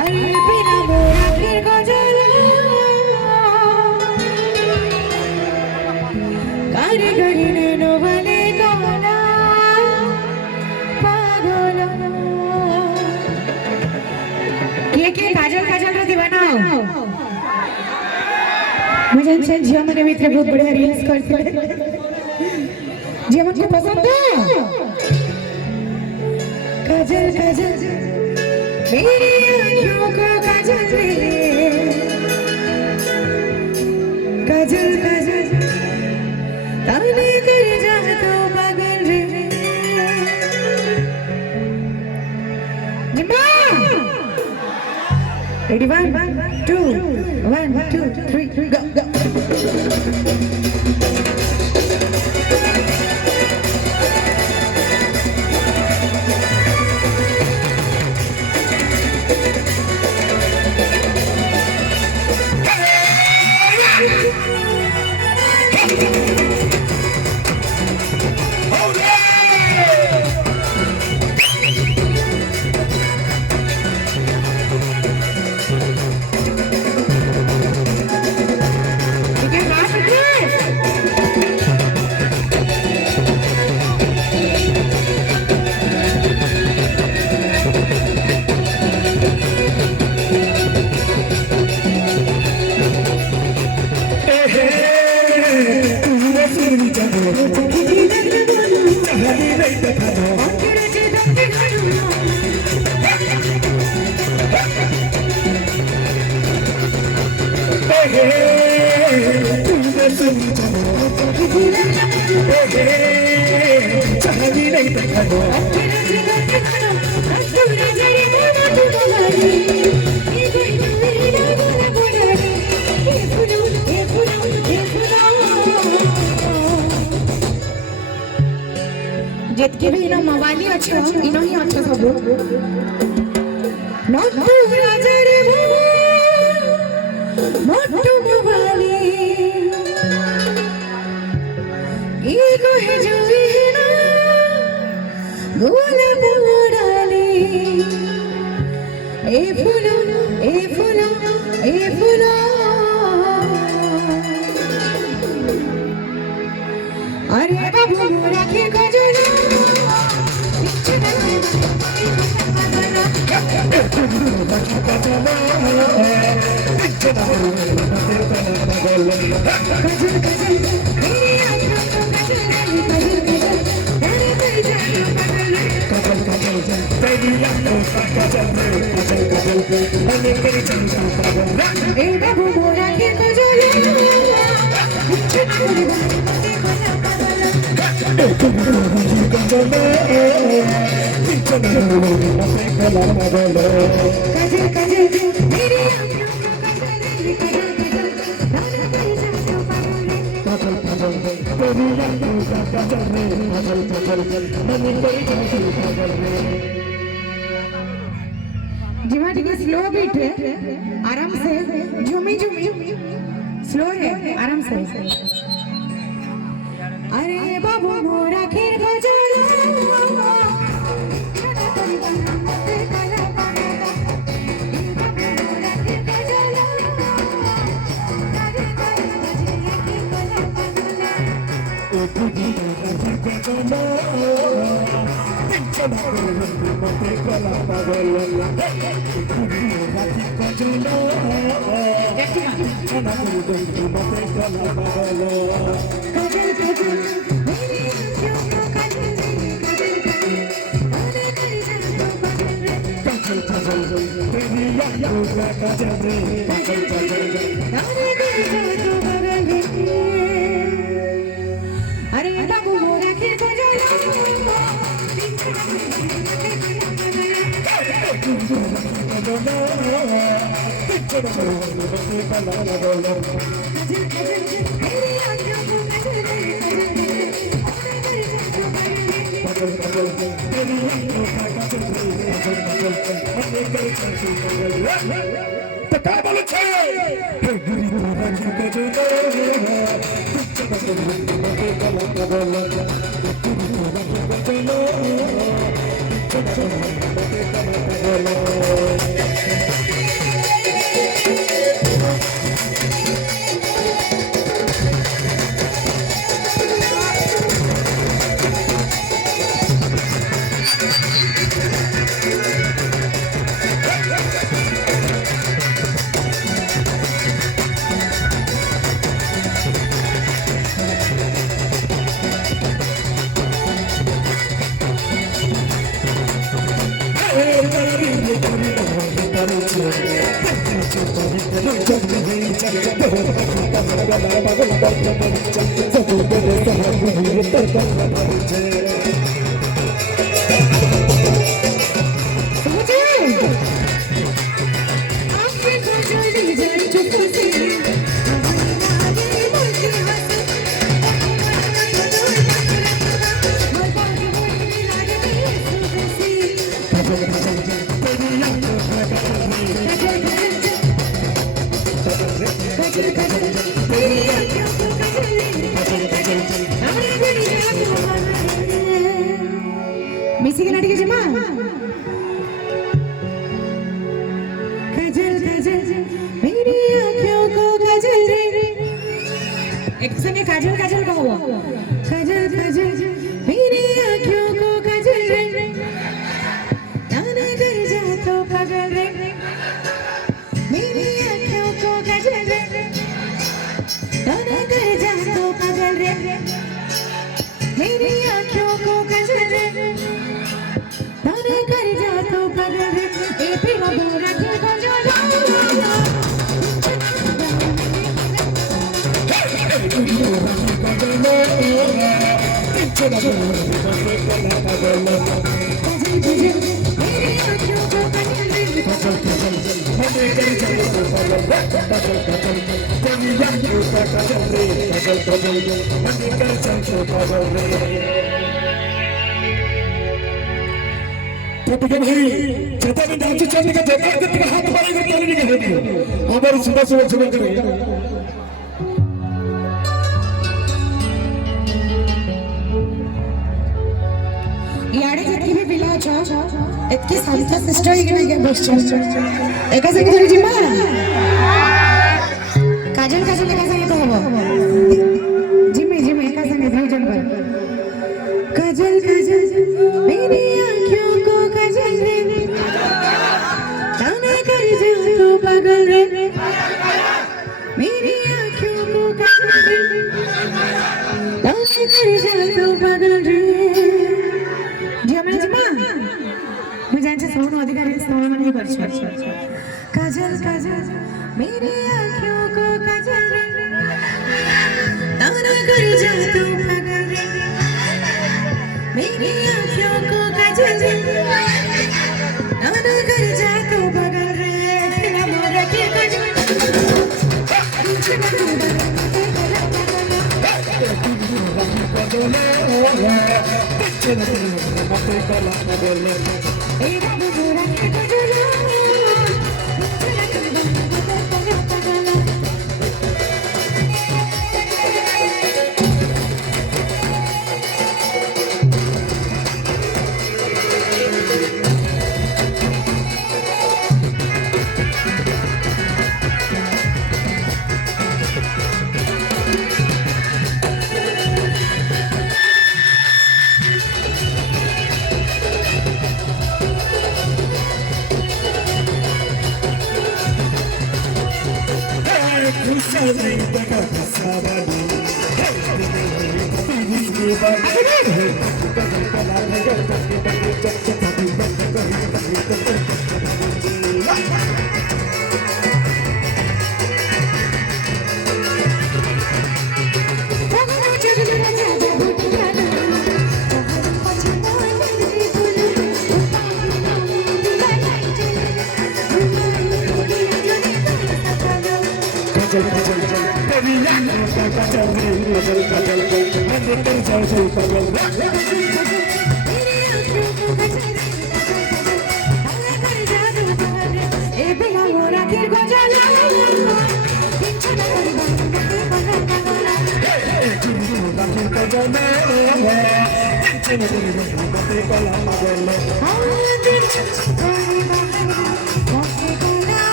আরে বিনা মোরাকের গজল গাড়ি গাড়ি নেনো বলে গলা পাগল কে काजल काजल रे दीवाना मुझे झिया मेरे मित्र बहुत बढ़िया रील्स करते हैं झिया मुझे पसंद है काजल काजल मेरी आँखों को काजल रे काजल काजल ताने कर जा तो पागल रे जिम्मा ready 1 2 1 2 3 go go जितके भी इना मवाली अच्छे हो इनो ही अच्छा सब नॉट टू राजरे नॉट टू मवाली ईगो है जो है ना गोला बुड़ाली ए फूलो ए फूलो ए फूलो अरे बाबू मोरा के गजल बाबू मोरा के गजल जिमा ठीक है स्लो बीट है आराम से झूमी झूमी स्लो है आराम से अरे बाबू मोरा खीर गजल अरे बाबू मोरा खीर गजल Thank you. मिसी के नाटक जमा काजल काजल मेरी आँखों को काजल रे एक संगे काजल काजल कहो काजल काजल मेरी आँखों को काजल रे जाना कर जा तो पागल रे मेरी आँखों को काजल रे जाना कर जा तो पागल रे मेरी आँखों को काजल रे जाना कर जा तो पागल रे ए पिला बोरा के काजल सुबह सुबह सुबह करें याडे जितकी भी पिला अच्छा इतकी सालता सिस्टर ही नहीं गया बच्चा एक ऐसे किधर जिम्मा काजल काजल एक ऐसे तो हो जिम्मे जिम्मे एक ऐसे नहीं भोजन पर काजल काजल मेरी आँखों को काजल रे जाना कर जा तो पागल रे मेरी आँखों को काजल रे जाना कर जा तो पागल रे काजल काजल मेरी आँखों को काजल रे ताना कर जा तू पागल रे मेरी आँखों को काजल रे ताना कर जा तू पागल रे तेरा मोरा के काजल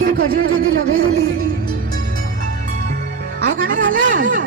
ଆଖି କଜଳ ଯଦି ଲଗେଇଦେଲି ଆଉ କାଣା ରହିଲା